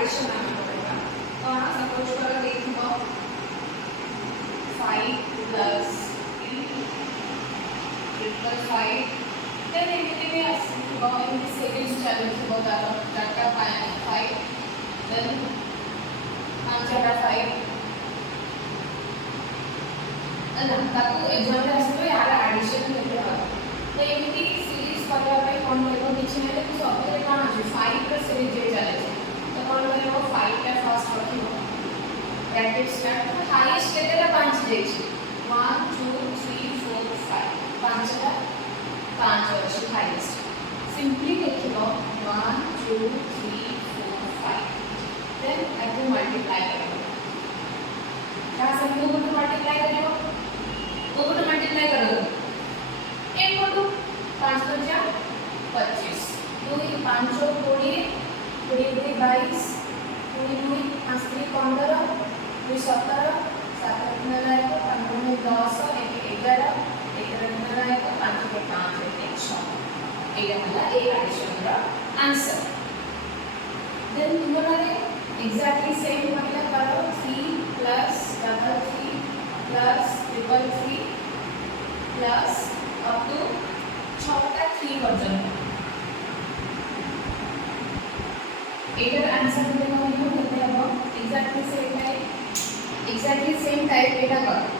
एडिशन आना पड़ेगा। तो हाँ सपोज करो देखो 5 प्लस 3 then इनके in the second challenge about data 5 then answer 5 and ताको एग्जाम में ऐसे तो यार एडिशन करते हैं तो एमती सीरीज पता है कौन करेगा पीछे में तो सब के कहां है 5 प्लस सीरीज जे चले तो कौन करेगा 5 का फर्स्ट रखियो ब्रैकेट स्टार्ट तो हाईएस्ट केतेला 5 जे છે 1 2 3 4 5 5 का 5 ଅଛି हाईएस्ट सिंपली लिखियो 1 2 3 4 5 देन एटू मल्टीप्लाई करो क्या समझो को मल्टीप्लाई करियो को मल्टीप्लाई करो 1 को 5 पर 25 2 5 20 20 22 20 5 15 2 17 7 9 15 10 11 11 5 के 5 100 ये हमारा ए एडिशन का आंसर देन तुम्हारे एग्जैक्टली सेम मतलब करो 3 plus 3 plus 3 plus up to 6 का 3 वर्जन एटर आंसर देना हो कितने अब एग्जैक्टली सेम टाइप एटा करो